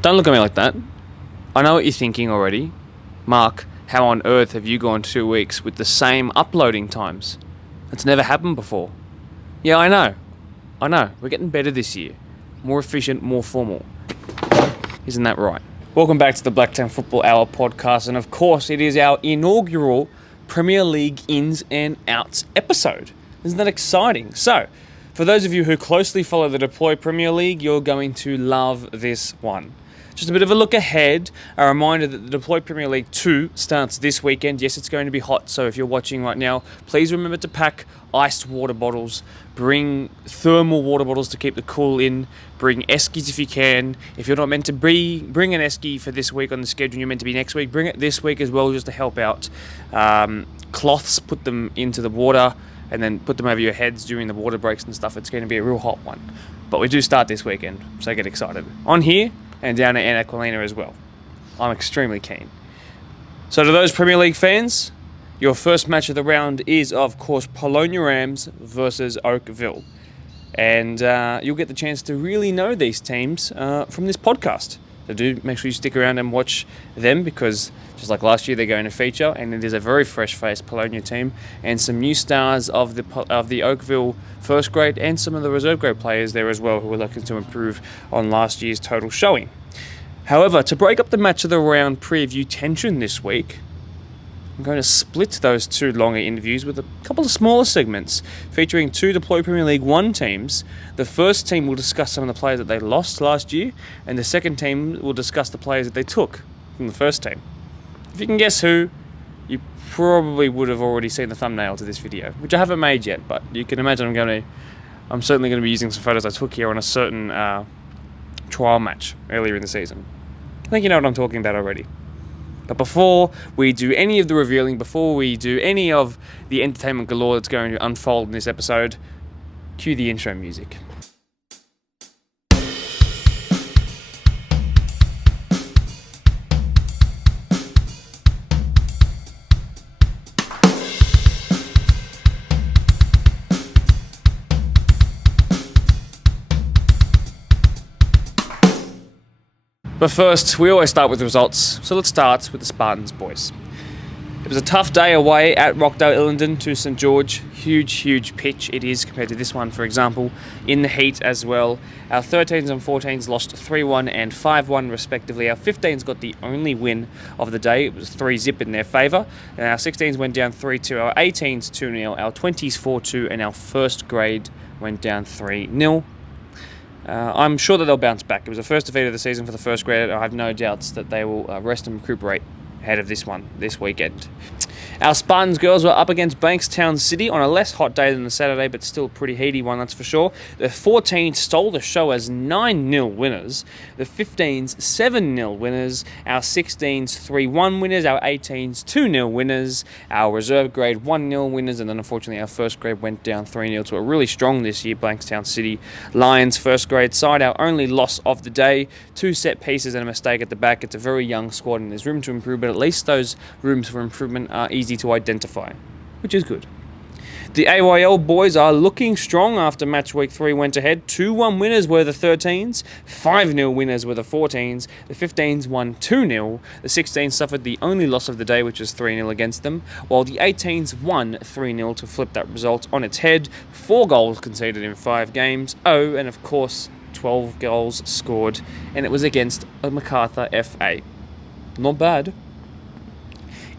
Don't look at me like that. I know what you're thinking already. Mark, how on earth have you gone 2 weeks with the same uploading times? That's never happened before. Yeah, I know. We're getting better this year. More efficient, more formal. Isn't that right? Welcome back to the Blacktown Football Hour podcast. And of course, it is our inaugural Premier League ins and outs episode. Isn't that exciting? So, for those of you who closely follow the Deploy Premier League, you're going to love this one. Just a bit of a look ahead, a reminder that the Deploy Premier League 2 starts this weekend. Yes, it's going to be hot, so if you're watching right now, please remember to pack iced water bottles, bring thermal water bottles to keep the cool in, bring eskies if you can. If you're not meant to bring an esky for this week on the schedule, you're meant to be next week, bring it this week as well just to help out. Cloths, put them into the water and then put them over your heads during the water breaks and stuff. It's going to be a real hot one. But we do start this weekend, so get excited. On here, and down at Aquilina as well. I'm extremely keen. So to those Premier League fans, your first match of the round is, of course, Polonia Rams versus Oakville. And you'll get the chance to really know these teams from this podcast. So do make sure you stick around and watch them because, just like last year, they're going to feature. And it is a very fresh-faced Polonia team and some new stars of the Oakville first grade and some of the reserve grade players there as well who are looking to improve on last year's total showing. However, to break up the match of the round preview tension this week, I'm going to split those two longer interviews with a couple of smaller segments featuring two Deploy Premier League 1 teams. The first team will discuss some of the players that they lost last year, and the second team will discuss the players that they took from the first team. If you can guess who, you probably would have already seen the thumbnail to this video, which I haven't made yet, but you can imagine I'm certainly going to be using some photos I took here on a certain trial match earlier in the season. I think you know what I'm talking about already. But before we do any of the revealing, before we do any of the entertainment galore that's going to unfold in this episode, cue the intro music. But first, we always start with the results, so let's start with the Spartans boys. It was a tough day away at Rockdale Illingdon to St George. Huge pitch it is compared to this one, for example, in the heat as well. Our 13s and 14s lost 3-1 and 5-1 respectively. Our 15s got the only win of the day. It was 3-0 in their favour. And our 16s went down 3-2, our 18s 2-0, our 20s 4-2, and our first grade went down 3-0. I'm sure that they'll bounce back. It was the first defeat of the season for the first grade. I have no doubts that they will rest and recuperate ahead of this one this weekend. Our Spartans girls were up against Bankstown City on a less hot day than the Saturday, but still a pretty heaty one, that's for sure. The 14s stole the show as 9-0 winners. The 15s 7-0 winners. Our 16s 3-1 winners. Our 18s 2-0 winners. Our reserve grade 1-0 winners. And then unfortunately our first grade went down 3-0 to a really strong this year Bankstown City Lions first grade side. Our only loss of the day, 2 set pieces and a mistake at the back. It's a very young squad and there's room to improve, but at least those rooms for improvement are easy to identify, which is good. The AYL boys are looking strong after match week 3 went ahead. 2-1 winners were the 13s, 5-0 winners were the 14s, the 15s won 2-0, the 16s suffered the only loss of the day, which was 3-0 against them, while the 18s won 3-0 to flip that result on its head. 4 goals conceded in 5 games, and of course 12 goals scored, and it was against a MacArthur FA. Not bad.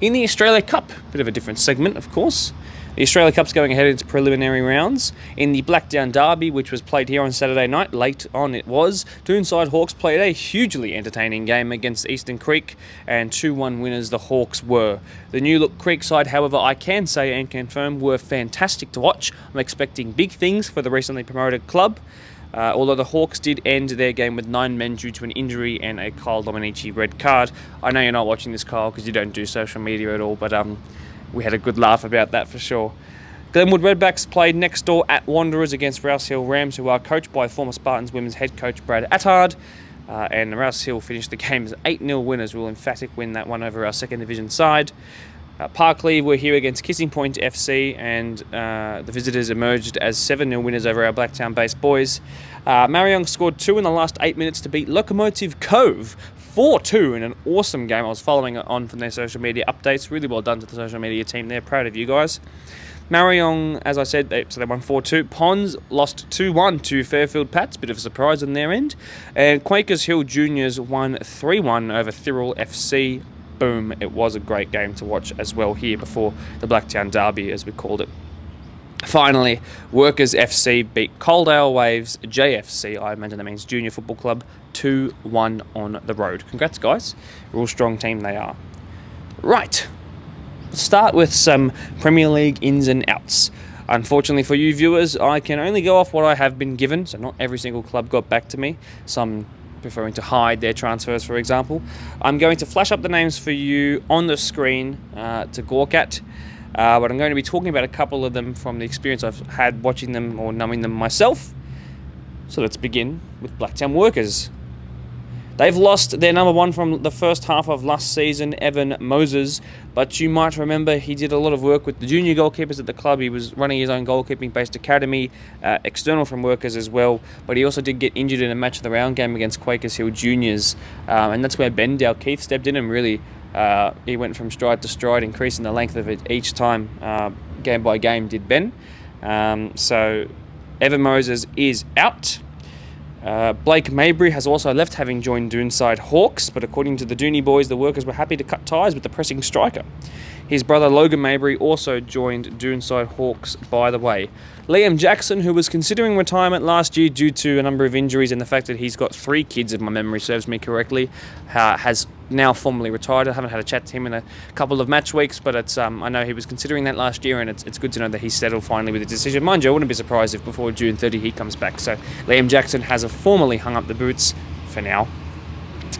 In the Australia Cup, bit of a different segment, of course. The Australia Cup's going ahead into preliminary rounds. In the Blackdown Derby, which was played here on Saturday night, late on it was, Doonside Hawks played a hugely entertaining game against Eastern Creek, and 2-1 winners the Hawks were. The New Look Creek side, however, I can say and confirm, were fantastic to watch. I'm expecting big things for the recently promoted club. Although the Hawks did end their game with 9 men due to an injury and a Kyle Dominici red card. I know you're not watching this, Kyle, because you don't do social media at all, but we had a good laugh about that for sure. Glenwood Redbacks played next door at Wanderers against Rouse Hill Rams, who are coached by former Spartans women's head coach Brad Attard. And Rouse Hill finished the game as 8-0 winners. We'll emphatic win that one over our second division side. Parkley were here against Kissing Point FC, and the visitors emerged as 7-0 winners over our Blacktown-based boys. Marion scored 2 in the last 8 minutes to beat Locomotive Cove 4-2 in an awesome game. I was following it on from their social media updates. Really well done to the social media team there. Proud of you guys. Marion, as I said, they won 4-2. Ponds lost 2-1 to Fairfield Pats, bit of a surprise on their end. And Quakers Hill Juniors won 3-1 over Thirroul FC. Boom, it was a great game to watch as well here before the Blacktown Derby, as we called it. Finally, Workers FC beat Coaldale Waves JFC, I imagine that means Junior Football Club, 2-1 on the road. Congrats, guys. Real strong team they are. Right, let's start with some Premier League ins and outs. Unfortunately for you viewers, I can only go off what I have been given, so not every single club got back to me. Some preferring to hide their transfers, for example. I'm going to flash up the names for you on the screen to gawk at, but I'm going to be talking about a couple of them from the experience I've had watching them or knowing them myself. So let's begin with Blacktown Workers. They've lost their number one from the first half of last season, Evan Moses, but you might remember he did a lot of work with the junior goalkeepers at the club. He was running his own goalkeeping-based academy, external from Workers as well, but he also did get injured in a match of the round game against Quakers Hill Juniors, and that's where Ben Dalkeith stepped in and really he went from stride to stride, increasing the length of it each time, game by game did Ben. So Evan Moses is out. Blake Mabry has also left, having joined Doonside Hawks, but according to the Dooney boys, the Workers were happy to cut ties with the pressing striker. His brother Logan Mabry also joined Doonside Hawks, by the way. Liam Jackson, who was considering retirement last year due to a number of injuries and the fact that he's got 3 kids, if my memory serves me correctly, has now formally retired. I haven't had a chat to him in a couple of match weeks, but it's I know he was considering that last year, and it's good to know that he's settled finally with the decision. Mind you, I wouldn't be surprised if before June 30 he comes back. So Liam Jackson has formally hung up the boots for now,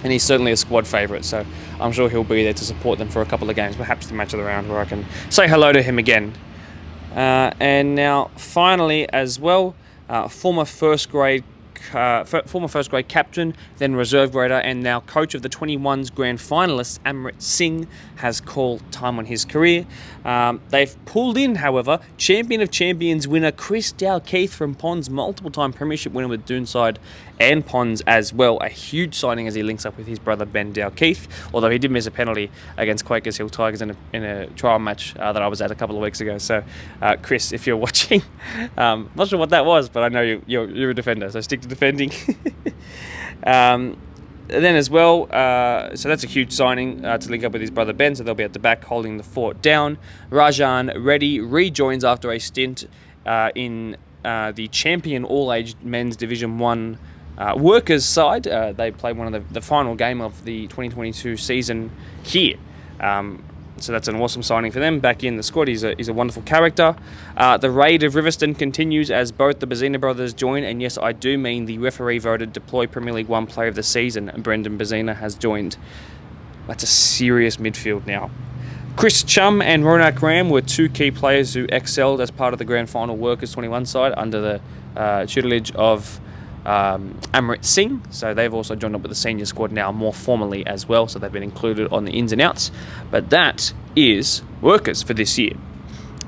and he's certainly a squad favourite, so I'm sure he'll be there to support them for a couple of games, perhaps the match of the round where I can say hello to him again. And now finally as well, former first grade captain, then reserve grader, and now coach of the 21's grand finalists, Amrit Singh, has called time on his career. They've pulled in, however, Champion of Champions winner Chris Dalkeith from Ponds, multiple-time premiership winner with Doonside and Ponds as well. A huge signing as he links up with his brother Ben Dalkeith, although he did miss a penalty against Quakers Hill Tigers in a trial match that I was at a couple of weeks ago. So, Chris, if you're watching, not sure what that was, but I know you're a defender, so stick to defending. Then as well, so that's a huge signing to link up with his brother Ben, so they'll be at the back holding the fort down. Rajan Reddy rejoins after a stint in the champion all-age men's Division 1 Workers side. They played one of the final game of the 2022 season here. So that's an awesome signing for them. Back in the squad, he's a wonderful character. The raid of Riverston continues as both the Bazina brothers join, and yes, I do mean the referee-voted Deploy Premier League 1 Player of the Season, Brendan Bazina, has joined. That's a serious midfield now. Chris Chum and Ronak Ram were 2 key players who excelled as part of the Grand Final Workers 21 side under the tutelage of Amrit Singh, so they've also joined up with the senior squad now more formally as well, so they've been included on the ins and outs. But that is Workers for this year.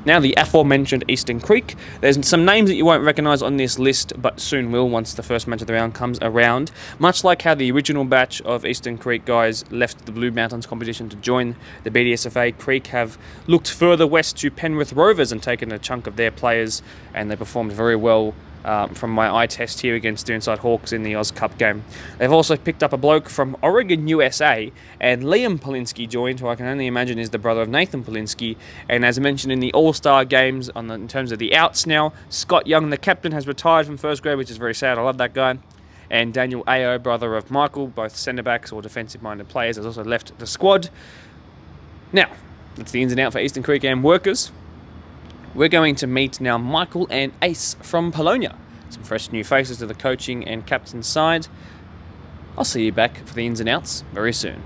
Now the aforementioned Eastern Creek. There's some names that you won't recognise on this list, but soon will once the first match of the round comes around. Much like how the original batch of Eastern Creek guys left the Blue Mountains competition to join the BDSFA, Creek have looked further west to Penrith Rovers and taken a chunk of their players, and they performed very well from my eye test here against Doonside Hawks in the Oz Cup game. They've also picked up a bloke from Oregon, USA, and Liam Polinsky joined, who I can only imagine is the brother of Nathan Polinsky. And as I mentioned in the All-Star games, in terms of the outs now, Scott Young, the captain, has retired from first grade, which is very sad. I love that guy. And Daniel Ayo, brother of Michael, both centre-backs or defensive-minded players, has also left the squad. Now, that's the ins and outs for Eastern Creek and Workers. We're going to meet now Michael and Ace from Polonia. Some fresh new faces to the coaching and captain's side. I'll see you back for the ins and outs very soon.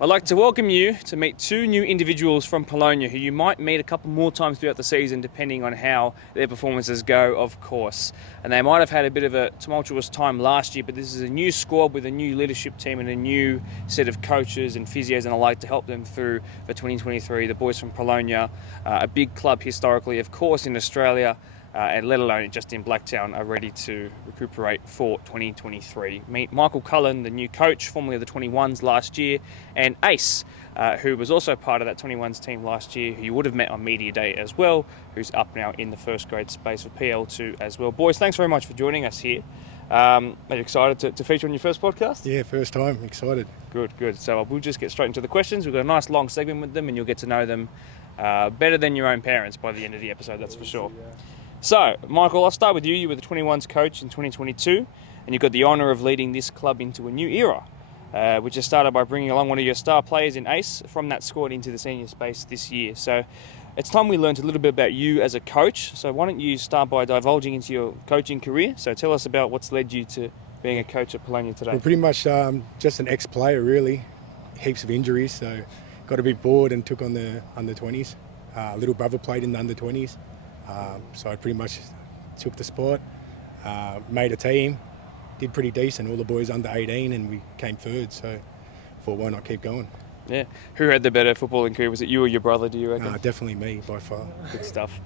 I'd like to welcome you to meet two new individuals from Polonia who you might meet a couple more times throughout the season depending on how their performances go, of course. And they might have had a bit of a tumultuous time last year, but this is a new squad with a new leadership team and a new set of coaches and physios and the like to help them through for 2023. The boys from Polonia, a big club historically, of course, in Australia, and let alone just in Blacktown, are ready to recuperate for 2023. Meet Michael Cullen, the new coach, formerly of the 21s last year, and Ace, who was also part of that 21s team last year, who you would have met on Media Day as well, who's up now in the first grade space for PL2 as well. Boys, thanks very much for joining us here. Are you excited to feature on your first podcast? Yeah, first time. Excited. Good. So we'll just get straight into the questions. We've got a nice long segment with them, and you'll get to know them better than your own parents by the end of the episode, that's for sure. Yeah. So, Michael, I'll start with you. You were the 21s coach in 2022, and you've got the honour of leading this club into a new era, which has started by bringing along one of your star players in Ace from that squad into the senior space this year. So, it's time we learned a little bit about you as a coach. So, why don't you start by divulging into your coaching career? So, tell us about what's led you to being a coach at Polonia today. Well, pretty much just an ex-player, really. Heaps of injuries, so got a bit bored and took on the under-20s. Little brother played in the under-20s. So I pretty much took the spot, made a team, did pretty decent, all the boys under 18, and we came third, so thought why not keep going. Yeah. Who had the better footballing career? Was it you or your brother, do you reckon? Definitely me, by far. Good stuff.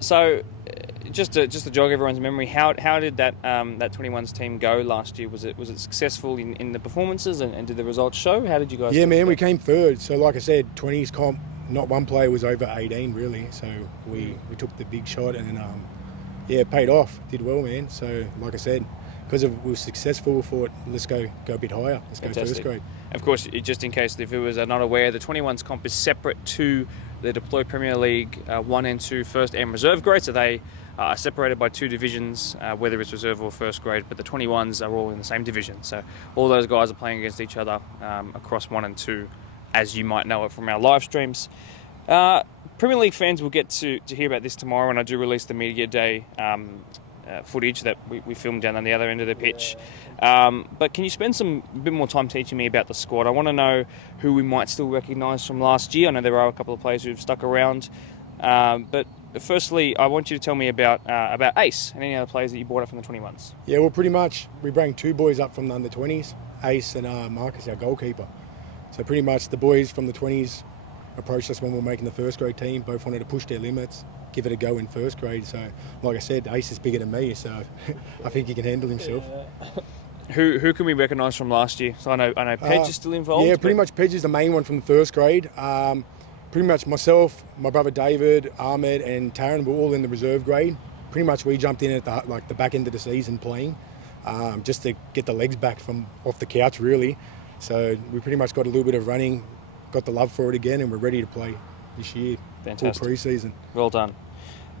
So just to jog everyone's memory, how did that 21s team go last year? Was it successful in the performances and did the results show? How did you guys Yeah, man, we came third, so like I said, 20s comp, not one player was over 18 really, so we took the big shot and it paid off, did well, man. So like I said, because we were successful, we thought let's go a bit higher, let's Fantastic. go first grade. Of course, just in case the viewers are not aware, the 21s comp is separate to the Deploy Premier League 1 and 2 first and reserve grade, so they are separated by two divisions, whether it's reserve or first grade, but the 21s are all in the same division, so all those guys are playing against each other across 1 and 2, as you might know it from our live streams. Premier League fans will get to hear about this tomorrow when I do release the Media Day footage that we filmed down on the other end of the pitch. But can you spend a bit more time teaching me about the squad? I want to know who we might still recognise from last year. I know there are a couple of players who've stuck around. But firstly, I want you to tell me about Ace and any other players that you brought up from the 21s. Yeah, well, pretty much we bring two boys up from the under-20s, Ace and Marcus, our goalkeeper. So pretty much the boys from the 20s approached us when we were making the first grade team, both wanted to push their limits, give it a go in first grade. So like I said, Ace is bigger than me, so I think he can handle himself. Who can we recognise from last year? So I know Pedge is still involved. Yeah, pretty much Pedge is the main one from the first grade. Pretty much myself, my brother David, Ahmed and Taryn were all in the reserve grade. Pretty much we jumped in at the back end of the season playing, just to get the legs back from off the couch really. So we pretty much got a little bit of running, got the love for it again, and we're ready to play this year. Fantastic. Full pre-season. Well done.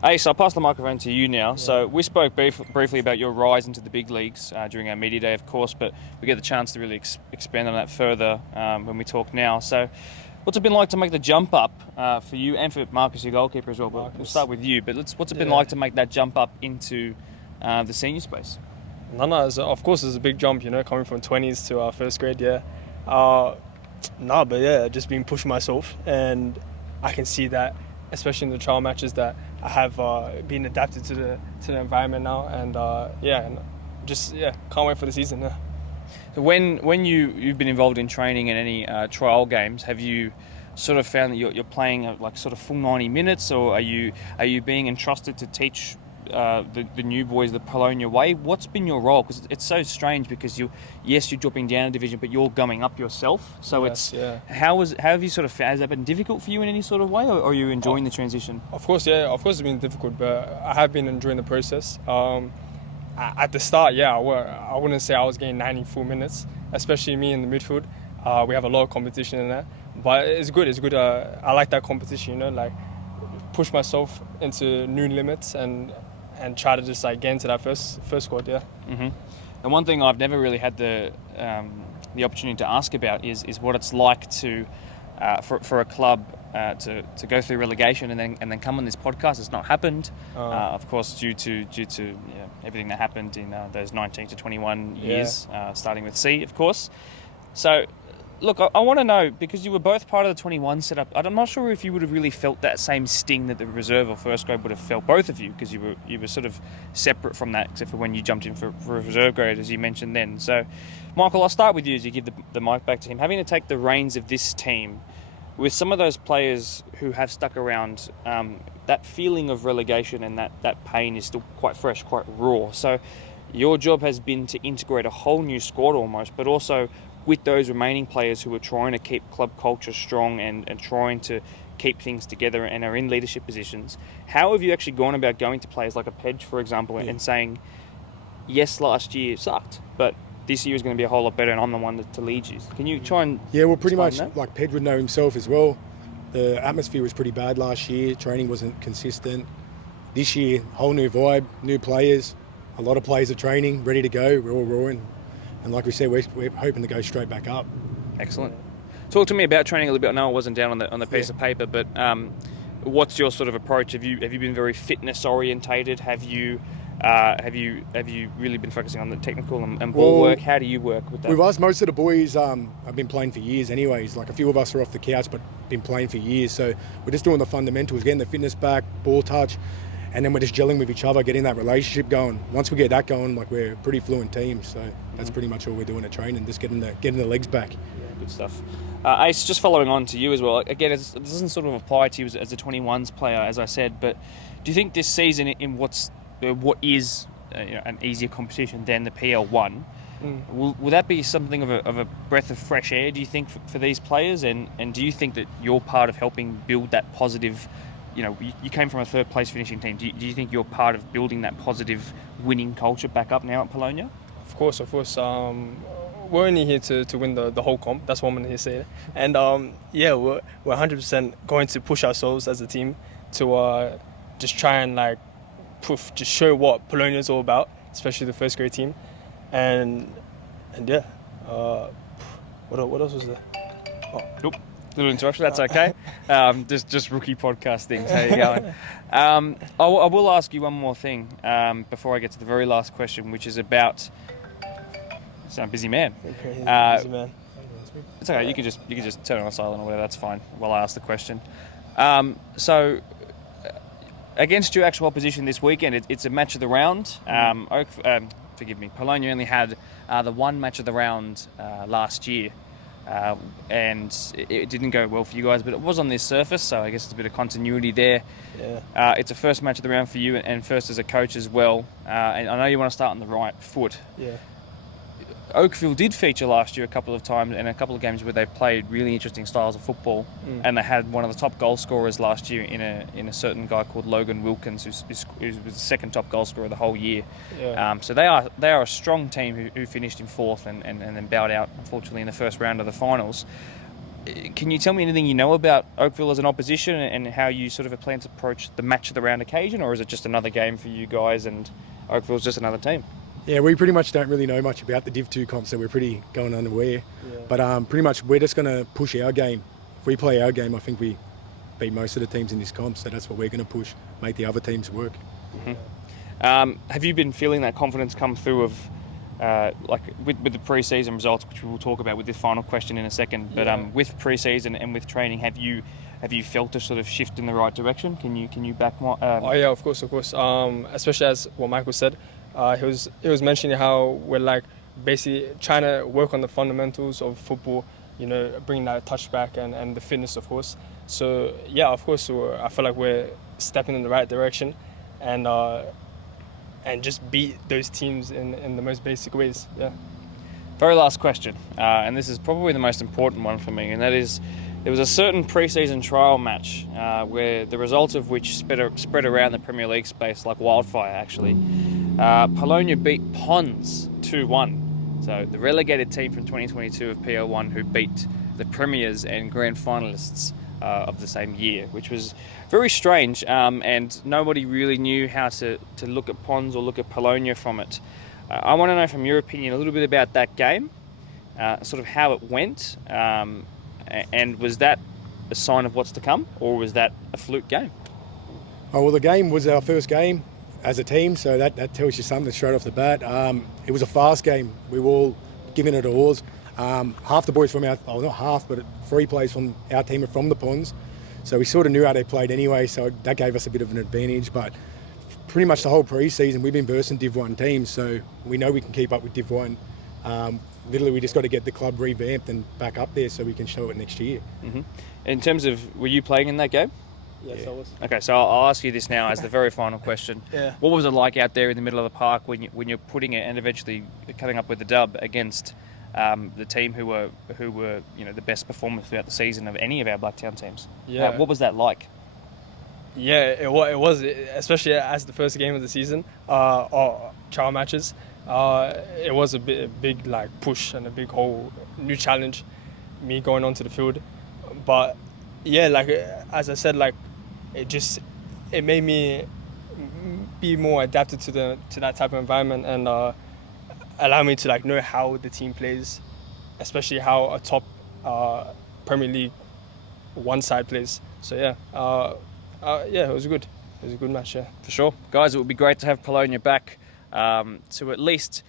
Ace, I'll pass the microphone to you now. Yeah. So we spoke briefly about your rise into the big leagues during our Media Day, of course, but we get the chance to really expand on that further when we talk now. So what's it been like to make the jump up for you and for Marcus, your goalkeeper as well? But we'll start with you. But what's it been like to make that jump up into the senior space? No, of course it's a big jump, coming from 20s to first grade, just being pushed myself, and I can see that, especially in the trial matches, that I have been adapted to the environment now, and can't wait for the season. Yeah. So when you've been involved in training in any trial games, have you sort of found that you're playing like sort of full 90 minutes, or are you being entrusted to teach the new boys the Polonia way? What's been your role? Because it's so strange, because you're dropping down a division, but you're going up yourself. So how have you sort of, has that been difficult for you in any sort of way, or are you enjoying the transition? Of course it's been difficult, but I have been enjoying the process. At the start, I wouldn't say I was getting 90 full minutes, especially me in the midfield. We have a lot of competition in there, but it's good. I like that competition, like push myself into new limits and try to just like get into that first squad, yeah. Mm-hmm. And one thing I've never really had the opportunity to ask about is what it's like to for a club to go through relegation and then come on this podcast. It's not happened, of course, due to everything that happened in those 19 to 21 years, starting with C, of course. So look, I want to know, because you were both part of the 21 setup. I'm not sure if you would have really felt that same sting that the reserve or first grade would have felt, both of you, because you were sort of separate from that, except for when you jumped in for a reserve grade, as you mentioned then. So, Michael, I'll start with you as you give the mic back to him. Having to take the reins of this team with some of those players who have stuck around, that feeling of relegation and that pain is still quite fresh, quite raw. So your job has been to integrate a whole new squad almost, but also with those remaining players who are trying to keep club culture strong and trying to keep things together and are in leadership positions. How have you actually gone about going to players like a Pedge, for example, and saying, yes, last year sucked, but this year is going to be a whole lot better and I'm the one to lead you? Can you try and well, pretty much that? like Pedge would know himself as well. The atmosphere was pretty bad last year. Training wasn't consistent. This year, whole new vibe, new players. A lot of players are training, ready to go. We're all roaring. And like we said, we're hoping to go straight back up. Excellent. Talk to me about training a little bit. I know it wasn't down on the piece of paper, but what's your sort of approach? Have you been very fitness orientated? Have you really been focusing on the technical and ball work? How do you work with that? With us, most of the boys have been playing for years anyways. Like a few of us are off the couch, but been playing for years. So we're just doing the fundamentals, getting the fitness back, ball touch, and then we're just gelling with each other, getting that relationship going. Once we get that going, like we're a pretty fluent team. So that's pretty much all we're doing at training, just getting the legs back. Yeah, good stuff. Ace, just following on to you as well. Again, it doesn't sort of apply to you as a 21s player, as I said, but do you think this season in what is an easier competition than the PL1, will that be something of a breath of fresh air, do you think, for these players? And do you think that you're part of helping build that positive, you came from a third place finishing team, do you think you're part of building that positive winning culture back up now at Polonia? Of course. We're only here to win the whole comp. That's what I'm going to say. And we're 100% going to push ourselves as a team to just try and just show what Polonia is all about, especially the first grade team. And yeah, what else was there? Nope. Little interruption. That's okay. Just rookie podcast things. How you going? I will ask you one more thing before I get to the very last question, which is about. So I'm a busy man. Okay, busy man. It's okay. You can just turn it on silent or whatever. That's fine. While I ask the question. So against your actual opposition this weekend, it's a match of the round. Polonia only had the one match of the round last year. And it didn't go well for you guys, but it was on this surface, so I guess it's a bit of continuity there. Yeah. It's a first match of the round for you, and first as a coach as well. And I know you want to start on the right foot. Yeah. Oakville did feature last year a couple of times in a couple of games where they played really interesting styles of football, and they had one of the top goal scorers last year in a certain guy called Logan Wilkins, who was the second top goal scorer the whole year. Yeah. So they are a strong team who finished in fourth and then bowed out, unfortunately, in the first round of the finals. Can you tell me anything you know about Oakville as an opposition and how you sort of plan to approach the match of the round occasion, or is it just another game for you guys and Oakville's just another team? Yeah, we pretty much don't really know much about the Div 2 comp, so we're pretty going unaware. Yeah. But pretty much we're just going to push our game. If we play our game, I think we beat most of the teams in this comp, so that's what we're going to push, make the other teams work. Mm-hmm. Have you been feeling that confidence come through of, with the pre-season results, which we will talk about with this final question in a second, but with pre-season and with training, have you felt a sort of shift in the right direction? Can you back more? Yeah, of course. Especially as what Michael said. He was mentioning how we're basically trying to work on the fundamentals of football, bringing that touch back and the fitness, of course. So yeah, of course, I feel like we're stepping in the right direction, and just beat those teams in the most basic ways. Yeah. Very last question, and this is probably the most important one for me, and that is, there was a certain pre-season trial match where the results of which spread around the Premier League space like wildfire, actually. Polonia beat Pons 2-1. So the relegated team from 2022 of PL1 who beat the premiers and grand finalists of the same year, which was very strange, and nobody really knew how to look at Pons or look at Polonia from it. I want to know from your opinion a little bit about that game, sort of how it went, and was that a sign of what's to come, or was that a fluke game? Oh, well, the game was our first game as a team, so that tells you something straight off the bat. It was a fast game. We were all giving it oars. Half the boys from not half, but 3 players from our team are from the Ponds. So we sort of knew how they played anyway, so that gave us a bit of an advantage. But pretty much the whole pre-season, we've been versing Div 1 teams, so we know we can keep up with Div 1. Literally, we just got to get the club revamped and back up there so we can show it next year. Mm-hmm. In terms of, were you playing in that game? Yes, I was. Okay, so I'll ask you this now as the very final question. Yeah. What was it like out there in the middle of the park when you're putting it and eventually coming up with the dub against the team who were the best performers throughout the season of any of our Blacktown teams? Yeah. What was that like? Yeah, it was, especially as the first game of the season, or trial matches. It was a big like push and a big whole new challenge, me going onto the field. But yeah, like as I said, like it made me be more adapted to that type of environment and allow me to like know how the team plays, especially how a top Premier League one side plays. So yeah, it was good. It was a good match, yeah. For sure. Guys, it would be great to have Polonia back to at least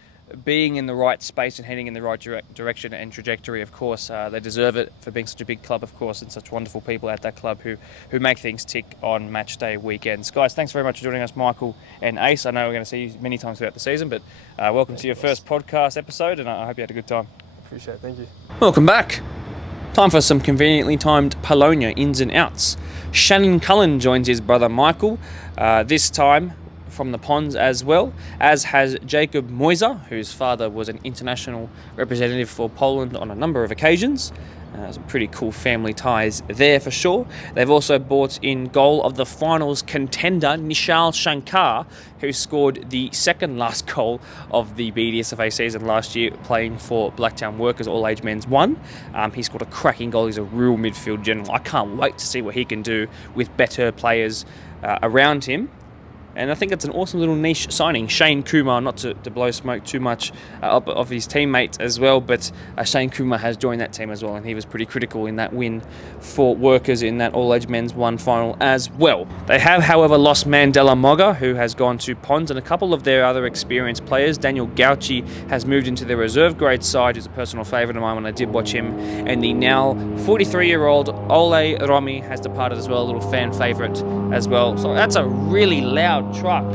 being in the right space and heading in the right direction and trajectory, of course. They deserve it for being such a big club, of course, and such wonderful people at that club who make things tick on match day weekends. Guys, thanks very much for joining us, Michael and Ace. I know we're going to see you many times throughout the season, but welcome to your first podcast episode, and I hope you had a good time. Appreciate it. Thank you. Welcome back. Time for some conveniently timed Polonia ins and outs. Shannon Cullen joins his brother Michael, this time from the Ponds as well, as has Jacob Moiser, whose father was an international representative for Poland on a number of occasions. Some pretty cool family ties there for sure. They've also brought in goal of the finals contender Nishal Shankar, who scored the second last goal of the BDSFA season last year, playing for Blacktown Workers All Age Men's 1. He scored a cracking goal. He's a real midfield general. I can't wait to see what he can do with better players around him. And I think it's an awesome little niche signing. Shane Kumar, not to blow smoke too much of his teammates as well, but Shane Kumar has joined that team as well, and he was pretty critical in that win for Workers in that All-Age Men's 1 final as well. They have, however, lost Mandela Moga, who has gone to Ponds, and a couple of their other experienced players. Daniel Gauchi has moved into their reserve grade side, who's a personal favourite of mine when I did watch him, and the now 43-year-old Ole Romy has departed as well, a little fan favourite as well. So that's a really loud truck.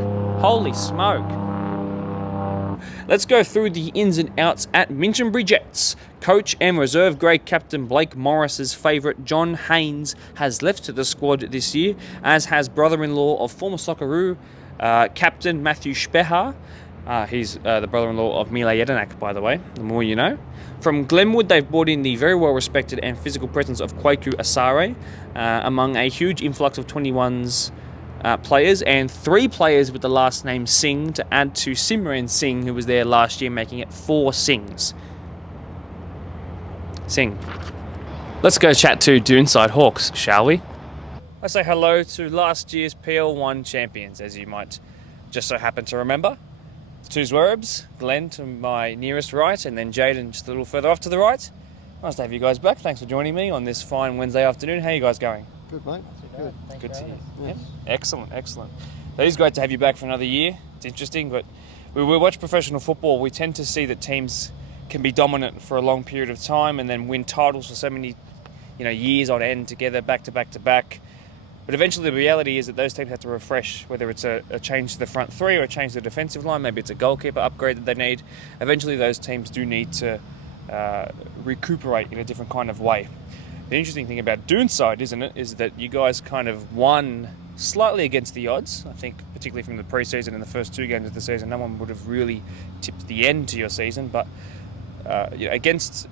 Holy smoke. Let's go through the ins and outs at Minchinbury Jets. Coach and reserve grade captain Blake Morris's favourite John Haynes has left the squad this year, as has brother-in-law of former Socceroo captain Matthew Speha. He's the brother-in-law of Mile Jedinak, by the way, the more you know. From Glenwood, they've brought in the very well-respected and physical presence of Kwaku Asare, among a huge influx of 21s players, and 3 players with the last name Singh to add to Simran Singh, who was there last year, making it 4 Singhs. Singh. Let's go chat to Doonside Hawks, shall we? Let's say hello to last year's PL1 champions, as you might just so happen to remember. 2 Zwerubs, Glenn to my nearest right, and then Jaden just a little further off to the right. Nice to have you guys back. Thanks for joining me on this fine Wednesday afternoon. How are you guys going? Good, mate. Good. Good to hear. Yes. Yeah. Excellent. It is great to have you back for another year. It's interesting, but when we watch professional football, we tend to see that teams can be dominant for a long period of time and then win titles for so many, years on end together, back to back to back. But eventually the reality is that those teams have to refresh, whether it's a change to the front 3 or a change to the defensive line, maybe it's a goalkeeper upgrade that they need. Eventually those teams do need to recuperate in a different kind of way. The interesting thing about Doonside, isn't it, is that you guys kind of won slightly against the odds. I think particularly from the pre-season and the first 2 games of the season, no one would have really tipped the end to your season, but against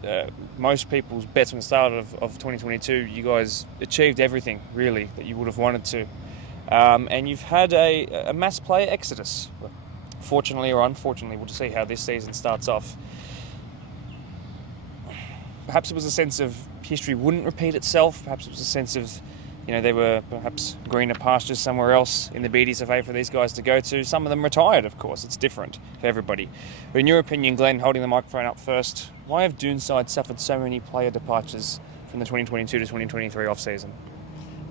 most people's bets from the start of 2022, you guys achieved everything, really, that you would have wanted to. And you've had a mass player exodus. Fortunately or unfortunately, we'll see how this season starts off. Perhaps it was a sense of history wouldn't repeat itself. Perhaps it was a sense of, there were perhaps greener pastures somewhere else in the BDSFA for these guys to go to. Some of them retired, of course. It's different for everybody. But in your opinion, Glenn, holding the microphone up first, why have Doonside suffered so many player departures from the 2022 to 2023 off-season?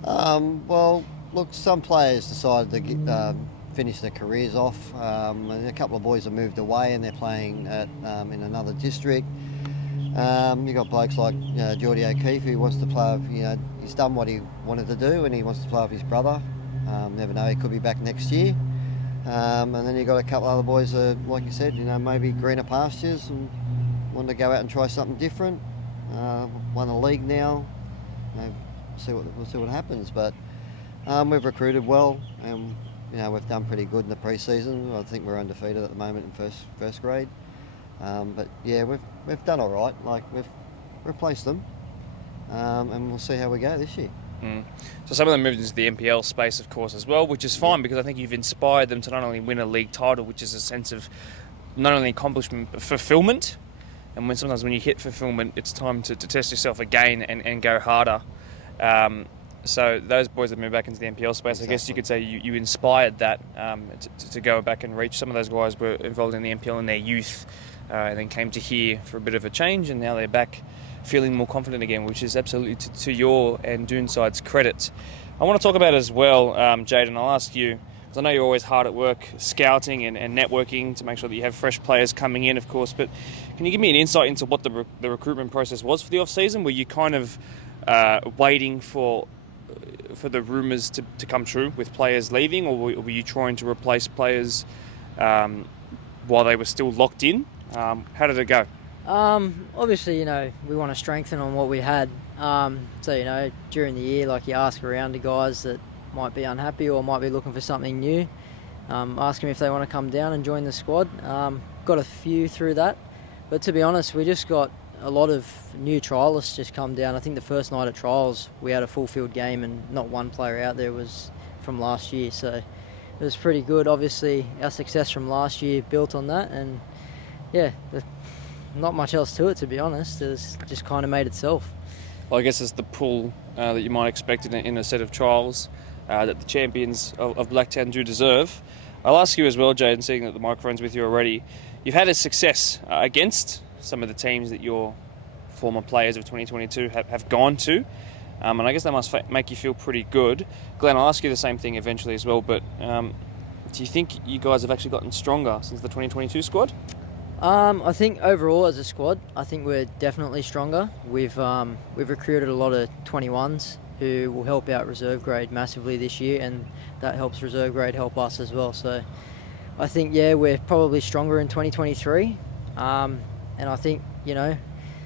Well, look, some players decided to finish their careers off. And a couple of boys have moved away and they're playing in another district. You got blokes like Geordie O'Keefe, who wants to play with, he's done what he wanted to do and he wants to play with his brother. Never know, he could be back next year. And then you got a couple other boys that, like you said, maybe greener pastures and want to go out and try something different. Won a league now. We'll see what happens. But we've recruited well, and we've done pretty good in the pre-season. I think we're undefeated at the moment in first grade. But yeah, we've done all right. Like we've replaced them, and we'll see how we go this year. So some of them moved into the NPL space, of course, as well, which is fine because I think you've inspired them to not only win a league title, which is a sense of not only accomplishment but fulfilment. And sometimes when you hit fulfilment, it's time to test yourself again and go harder. So those boys that moved back into the NPL space, exactly. I guess you could say you inspired that to go back and reach. Some of those guys were involved in the NPL in their youth and then came to here for a bit of a change, and now they're back feeling more confident again, which is absolutely to your and Doonside's credit. I want to talk about as well, Jayden, I'll ask you, because I know you're always hard at work scouting and networking to make sure that you have fresh players coming in, of course, but can you give me an insight into what the recruitment process was for the off-season? Were you kind of waiting for the rumours to come true with players leaving, or were you trying to replace players while they were still locked in? How did it go? Obviously, we want to strengthen on what we had. So, during the year, like you ask around to guys that might be unhappy or might be looking for something new. Ask them if they want to come down and join the squad. Got a few through that. But to be honest, we just got a lot of new trialists just come down. I think the first night at trials, we had a full field game and not one player out there was from last year. So it was pretty good. Obviously, our success from last year built on that. And yeah, not much else to it, to be honest. It's just kind of made itself. Well, I guess it's the pull that you might expect in a set of trials that the champions of Blacktown do deserve. I'll ask you as well, Jayden, seeing that the microphone's with you already. You've had a success against some of the teams that your former players of 2022 have gone to, and I guess that must make you feel pretty good. Glenn, I'll ask you the same thing eventually as well, but do you think you guys have actually gotten stronger since the 2022 squad? I think overall as a squad, I think we're definitely stronger. We've recruited a lot of 21s who will help out reserve grade massively this year, and that helps reserve grade help us as well. So I think, we're probably stronger in 2023, and I think,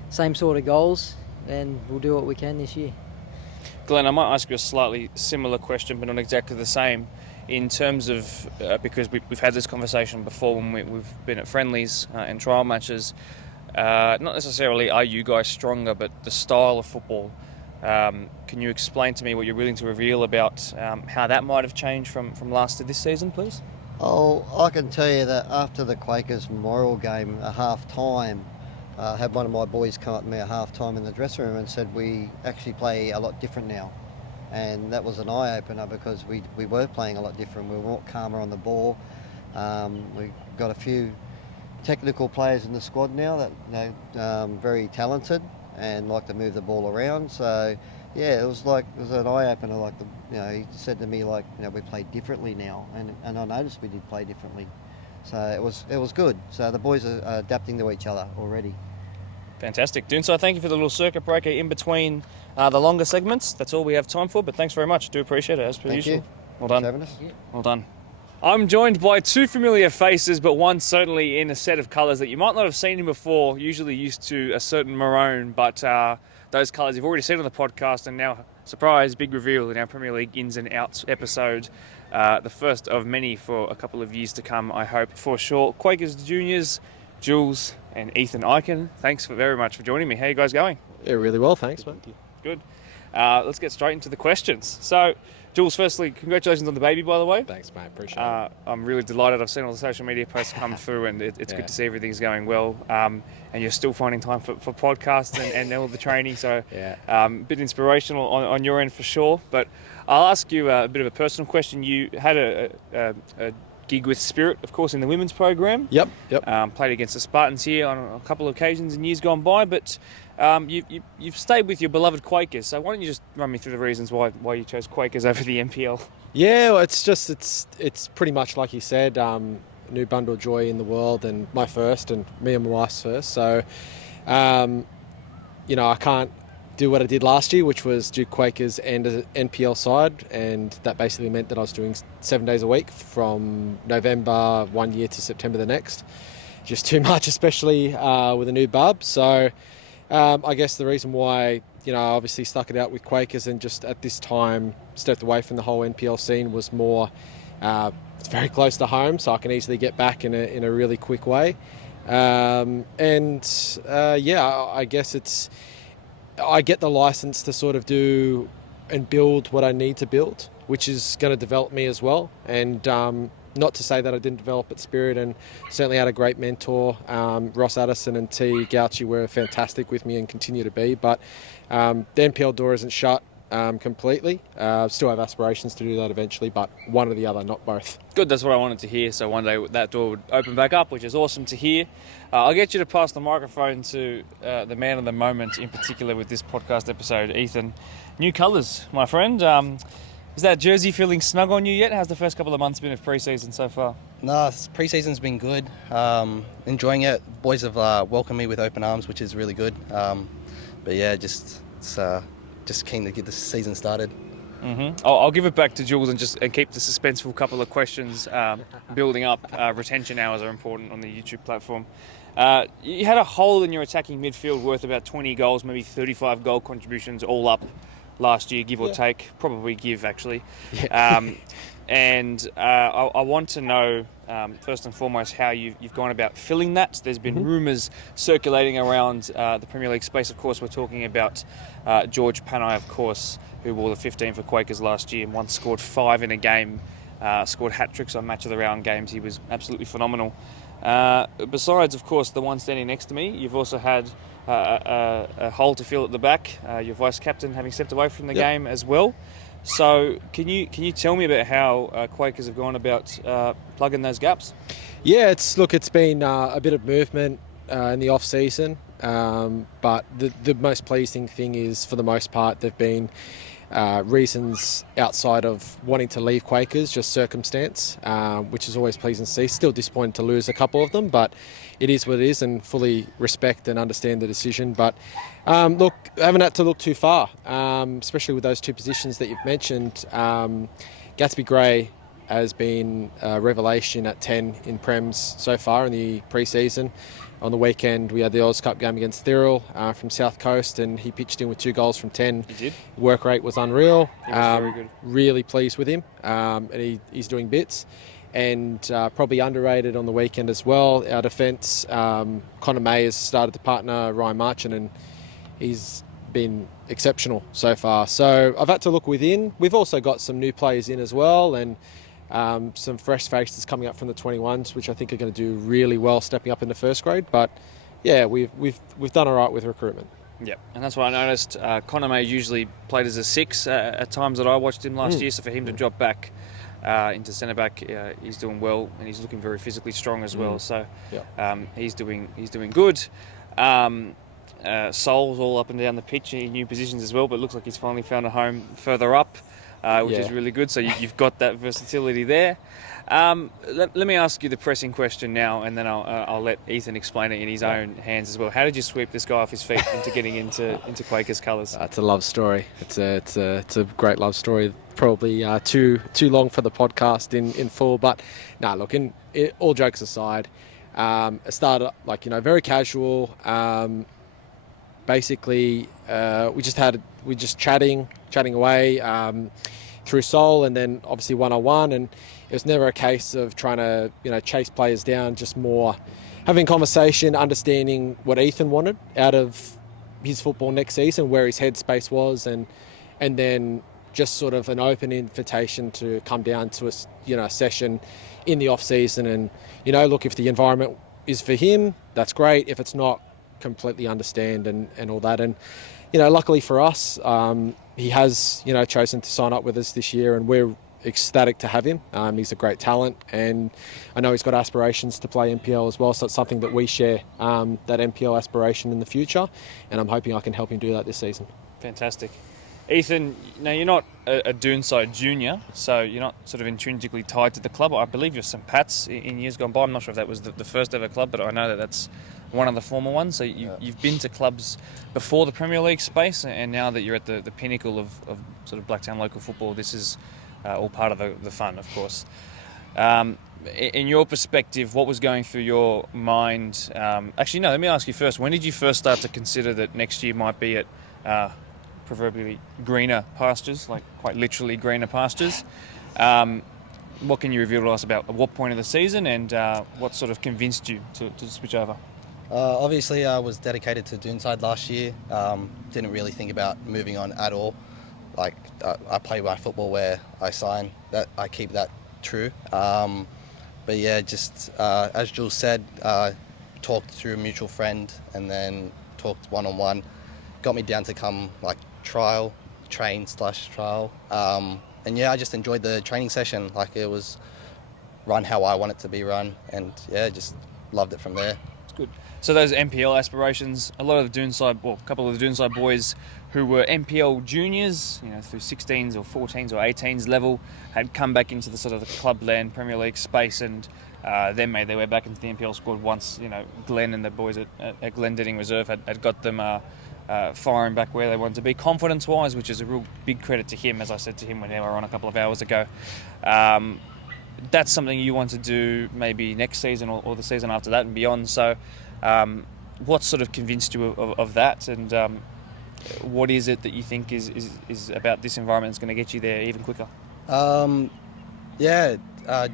same sort of goals, and we'll do what we can this year. Glenn, I might ask you a slightly similar question, but not exactly the same. In terms of, because we've had this conversation before when we've been at friendlies and trial matches, not necessarily are you guys stronger, but the style of football. Can you explain to me what you're willing to reveal about how that might have changed from last to this season, please? Oh, I can tell you that after the Quakers Memorial game, at half-time, I had one of my boys come up to me at half-time in the dressing room and said, we actually play a lot different now. And that was an eye-opener because we were playing a lot different. We were more calmer on the ball. We got a few technical players in the squad now that very talented and like to move the ball around. So yeah, it was an eye-opener. He said to me we play differently now, and I noticed we did play differently. So it was good. So the boys are adapting to each other already. Fantastic. Doonside, thank you for the little circuit breaker in between the longer segments. That's all we have time for, but thanks very much. Do appreciate it, as per usual. You. Well done. Thanks for having us. Well done. I'm joined by two familiar faces, but one certainly in a set of colours that you might not have seen him before, usually used to a certain maroon, but those colours you've already seen on the podcast, and now, surprise, big reveal in our Premier League Ins and Outs episode. The first of many for a couple of years to come, I hope, for sure. Quakers Juniors, Jules and Ethan Eichen, thanks very much for joining me. How are you guys going? Yeah, really well, thanks, mate. Good. Let's get straight into the questions. So, Jules, firstly, congratulations on the baby, by the way. Thanks, mate. Appreciate it. I'm really delighted. I've seen all the social media posts come through, and it's good to see everything's going well. And you're still finding time for podcasts and all the training. So, a bit inspirational on your end for sure. But I'll ask you a bit of a personal question. You had a gig with Spirit, of course, in the women's program. Yep. Played against the Spartans here on a couple of occasions in years gone by, but you've stayed with your beloved Quakers. So why don't you just run me through the reasons why you chose Quakers over the NPL? Yeah, well, it's pretty much like you said, new bundle of joy in the world, and my first, and me and my wife's first. So, I can't do what I did last year, which was do Quakers and an NPL side, and that basically meant that I was doing 7 days a week from November one year to September the next. Just too much, especially with a new bub. So I guess the reason why, I obviously stuck it out with Quakers and just at this time stepped away from the whole NPL scene was more, it's very close to home, so I can easily get back in a really quick way. I guess I get the license to sort of do and build what I need to build, which is going to develop me as well. And not to say that I didn't develop at Spirit, and certainly had a great mentor. Ross Addison and T. Gauchi were fantastic with me and continue to be. But the NPL door isn't shut completely. Still have aspirations to do that eventually, but one or the other, not both. Good, that's what I wanted to hear. So one day that door would open back up, which is awesome to hear. I'll get you to pass the microphone to the man of the moment, in particular with this podcast episode, Ethan. New colours, my friend. Is that jersey feeling snug on you yet? How's the first couple of months been of pre-season so far? No, pre-season's been good. Enjoying it. Boys have welcomed me with open arms, which is really good. But yeah, just keen to get the season started. Mm-hmm. I'll give it back to Jules and keep the suspenseful couple of questions building up. Retention hours are important on the YouTube platform. You had a hole in your attacking midfield worth about 20 goals, maybe 35 goal contributions all up last year, give or take. Probably give, actually. Yeah. I want to know, first and foremost, how you've gone about filling that. There's been rumours circulating around the Premier League space. Of course, we're talking about George Panay, of course, who wore the 15 for Quakers last year and once scored 5 in a game, scored hat-tricks on match of the round games. He was absolutely phenomenal. Besides, of course, the one standing next to me, you've also had a hole to fill at the back, your vice-captain having stepped away from the game as well. So can you tell me about how Quakers have gone about plugging those gaps? Yeah, it's been a bit of movement in the off-season, but the most pleasing thing is, for the most part, they've been reasons outside of wanting to leave Quakers, just circumstance, which is always pleasing to see. Still disappointed to lose a couple of them, but it is what it is, and fully respect and understand the decision. But look, I haven't had to look too far, especially with those two positions that you've mentioned. Gatsby Gray has been a revelation at 10 in Prems so far in the pre-season. On the weekend, we had the Oz Cup game against Thirl from South Coast, and he pitched in with 2 goals from 10. He did. Work rate was unreal. He was very good. Really pleased with him, and he's doing bits. And probably underrated on the weekend as well. Our defence, Connor May has started to partner Ryan Marchant, and he's been exceptional so far. So I've had to look within. We've also got some new players in as well, and some fresh faces coming up from the 21s, which I think are going to do really well stepping up into first grade. But yeah, we've done all right with recruitment. Yeah, and that's what I noticed. Connor May usually played as a 6 at times that I watched him last year, so for him to drop back into centre back, he's doing well, and he's looking very physically strong as well. So he's doing good. Sol's all up and down the pitch in new positions as well, but it looks like he's finally found a home further up, which is really good. So you've got that versatility there. Let me ask you the pressing question now, and then I'll let Ethan explain it in his own hands as well. How did you sweep this guy off his feet into getting into Quakers colours? It's a love story. It's a great love story. Probably too long for the podcast in full, but look. All jokes aside, it started very casual. Basically, we just chatting away through Sol, and then obviously 1-on-1, and it was never a case of trying to chase players down. Just more having conversation, understanding what Ethan wanted out of his football next season, where his headspace was, and then just sort of an open invitation to come down to a session in the off season, and look, if the environment is for him, that's great. If it's not, completely understand and all that. And luckily for us, he has chosen to sign up with us this year, and we're ecstatic to have him. He's a great talent, and I know he's got aspirations to play NPL as well, so it's something that we share, that NPL aspiration in the future, and I'm hoping I can help him do that this season. Fantastic. Ethan, now you're not a Doonside junior, so you're not sort of intrinsically tied to the club. I believe you're St Pat's in years gone by. I'm not sure if that was the first ever club, but I know that's one of the former ones. So you've been to clubs before the Premier League space, and now that you're at the pinnacle of sort of Blacktown local football, this is all part of the fun, of course. In your perspective, what was going through your mind? Actually, no, let me ask you first. When did you first start to consider that next year might be at proverbially greener pastures, like quite literally greener pastures? What can you reveal to us about what point of the season, and what sort of convinced you to switch over? Obviously, I was dedicated to Doonside last year. Didn't really think about moving on at all. Like, I play my football where I sign. That I keep that true. But yeah, just as Jules said, talked through a mutual friend, and then talked one-on-one. Got me down to come like train/trial. And yeah, I just enjoyed the training session. Like, it was run how I want it to be run, and yeah, just loved it from there. It's good. So those NPL aspirations, a lot of the Doonside, well, a couple of the Doonside boys who were NPL juniors, through 16s or 14s or 18s level, had come back into the sort of the clubland Premier League space, and then made their way back into the NPL squad once, Glenn and the boys at Glendinning Reserve had got them firing back where they wanted to be confidence-wise, which is a real big credit to him, as I said to him when they were on a couple of hours ago. That's something you want to do maybe next season or the season after that and beyond. So what sort of convinced you of that, and what is it that you think is about this environment that's going to get you there even quicker?